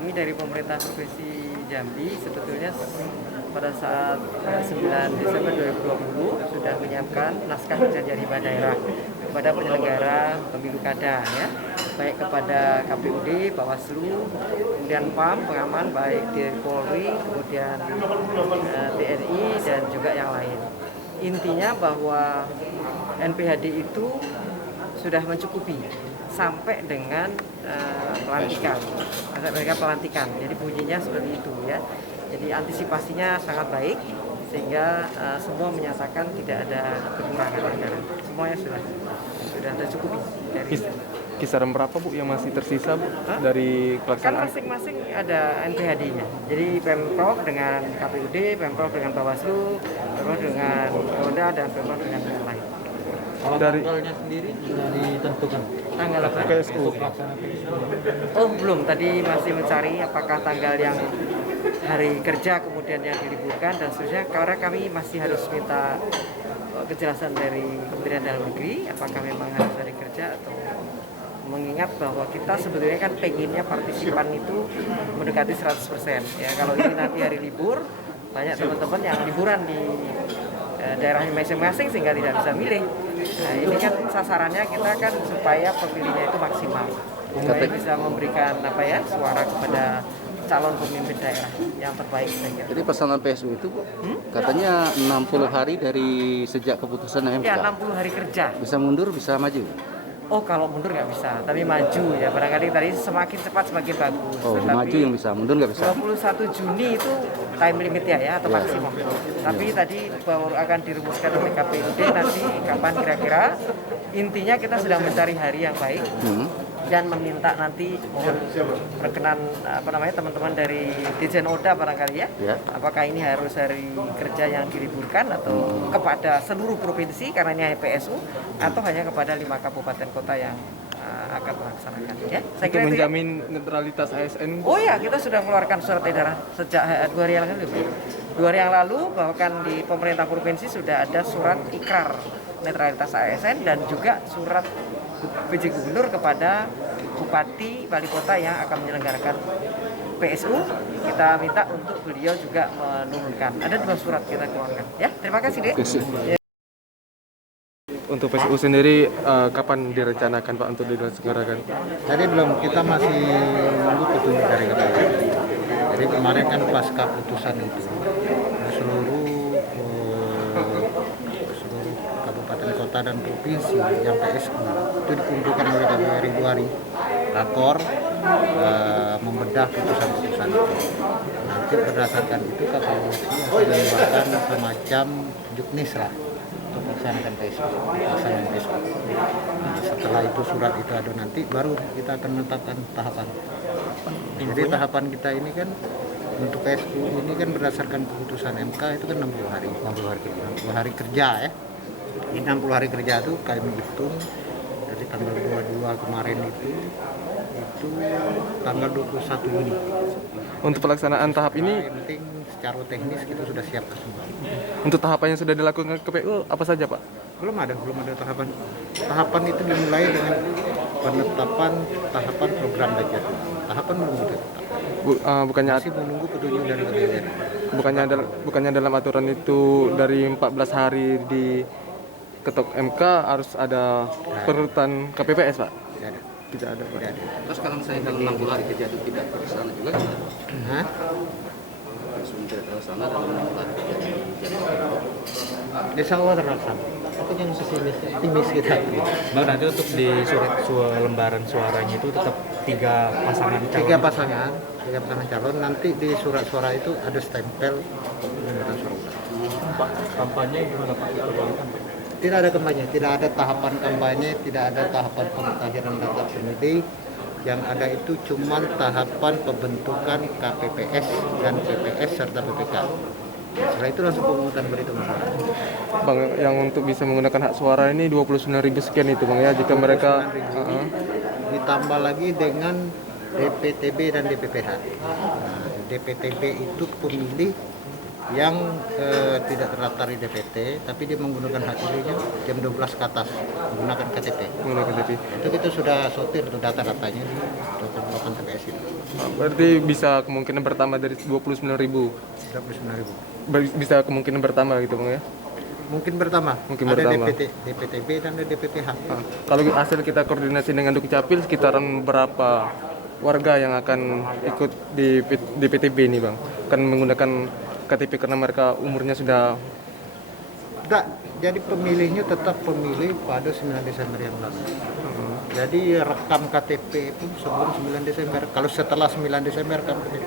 kami dari pemerintah Provinsi Jambi sebetulnya pada saat 9 Desember 2020 sudah menyiapkan naskah perjanjian hibah daerah kepada penyelenggara pemilu kada, ya, baik kepada KPUD, Bawaslu, kemudian PAM, pengaman baik dari Polri, kemudian TNI dan juga yang lain. Intinya bahwa NPHD itu sudah mencukupi sampai dengan pelantikan. Jadi bunyinya seperti itu, ya. Jadi antisipasinya sangat baik sehingga semua menyatakan tidak ada kekurangan anggaran. Semuanya sudah tercukupi dari itu. Kisaran berapa Bu yang masih tersisa Bu dari Kan pelaksanaan? masing-masing ada NPHD-nya. Jadi Pemprov dengan KPUD, Pemprov dengan Bawaslu, Pemprov dengan Polda dan Pemprov dengan yang lain. Kalau Dari tanggalnya sendiri sudah ditentukan. Tanggal apa? PSU. Oh belum, tadi masih mencari apakah tanggal yang hari kerja kemudian yang diliburkan dan seterusnya, karena kami masih harus minta kejelasan dari Kementerian Dalam Negeri apakah memang harus hari kerja atau, mengingat bahwa kita sebetulnya kan pengennya partisipan itu mendekati 100%, ya. Kalau ini nanti hari libur, banyak teman-teman yang liburan di daerahnya masing-masing sehingga tidak bisa milih. Nah, ini kan sasarannya kita kan supaya pemilihnya itu maksimal, supaya bisa memberikan suara kepada calon pemimpin daerah yang terbaik, saya kira. Jadi pesanan PSU itu Bu, katanya 60 hari dari sejak keputusan MK. Ya, 60 hari kerja. Bisa mundur, bisa maju. Oh, kalau mundur nggak bisa, tapi maju ya. Barangkali tadi semakin cepat semakin bagus. Oh, Tetapi maju yang bisa, mundur nggak bisa. 21 Juni itu time limit ya atau maksimum. Tapi tadi baru akan dirumuskan oleh KPUD nanti kapan kira-kira. Intinya kita sedang mencari hari yang baik dan meminta nanti mohon perkenan teman-teman dari Dirjen Oda barangkali ya. Apakah ini harus hari kerja yang diliburkan atau kepada seluruh provinsi karena ini PSU atau hanya kepada 5 kabupaten kota yang akan melaksanakan, ya. Saya Untuk kira itu, ya. menjamin netralitas ASN. Oh ya, kita sudah mengeluarkan surat edaran sejak 2 hari yang lalu. 2 hari yang lalu bahkan di pemerintah provinsi sudah ada surat ikrar netralitas ASN dan juga surat PJ Gubernur kepada Bupati, Wali Kota yang akan menyelenggarakan PSU. Kita minta untuk beliau juga menurunkan. Ada 2 surat kita keluarkan. Ya, terima kasih, Dek. Untuk PSU sendiri kapan direncanakan Pak untuk diselenggarakan? Tadi belum, kita masih menunggu petunjuk dari KPU. Jadi kemarin kan pasca putusan itu seluruh kabupaten kota dan provinsi yang PSU itu dikumpulkan oleh KPU ribuan rakor membedah putusan-putusan itu. Nanti berdasarkan itu KPU mengeluarkan semacam juknis lah untuk melaksanakan PSU. Nah, setelah itu surat itu ada nanti baru kita akan menetapkan tahapan. Jadi tahapan kita ini kan untuk PSU ini kan berdasarkan keputusan MK itu kan 60 hari. 60 hari kerja ya. Ini 60 hari kerja itu kami hitung dari tanggal 22 kemarin itu tanggal 21 Juni. Untuk pelaksanaan tahap ini, Yang penting secara teknis kita sudah siap semua. untuk tahapan yang sudah dilakukan KPU apa saja Pak? Belum ada tahapan. Tahapan itu dimulai dengan penetapan tahapan program dan jadwal. Tahapan belum ditetapkan. Bukannya Masih menunggu petunjuk dari KPU. bukannya dalam aturan itu dari 14 hari di ketok MK harus ada perutan KPPS Pak? Tidak ada. Tidak ada Pak. Tidak ada. Terus kalau misalnya dalam 60 hari kerja itu tidak terlaksana juga, Hah? tidak terlaksana dalam 60 hari kerja Insya Allah terlaksana. Itu yang optimis kita. Bang, nanti untuk di lembaran suaranya itu tetap 3 pasangan calon. Tiga pasangan calon. Nanti di surat suara itu ada stempel pemungutan suara ulang. Kampanye gimana Pak? Tidak ada kampanye, tidak ada tahapan kampanye, tidak ada tahapan pemutahiran data pemilih. Yang ada itu cuma tahapan pembentukan KPPS dan PPS serta PPK. Setelah itu langsung pemungutan berhitungan suara. Bang, yang untuk bisa menggunakan hak suara ini 29.000 sekian itu Bang ya, jika mereka Ditambah lagi dengan DPTB dan DPPH. Nah, DPTB itu pemilih yang tidak terdaftar di DPT, tapi dia menggunakan hak pilihnya jam 12 ke atas menggunakan KTP. Menggunakan KTP. Itu kita sudah sortir tuh data-datanya di 28 TPS itu. Berarti bisa kemungkinan bertambah dari 29.000. 29.000. Bisa kemungkinan bertambah gitu Bang ya. Mungkin bertambah. Mungkin ada bertambah. DPTB dan ada DPPH. Nah, kalau hasil kita koordinasi dengan Dukcapil sekitaran berapa warga yang akan ikut di PTB ini Bang? Kan menggunakan KTP karena mereka umurnya sudah Tidak, jadi pemilihnya tetap pemilih pada 9 Desember yang lalu. Jadi rekam KTP pun sebelum 9 Desember. Kalau setelah 9 Desember rekam KTP.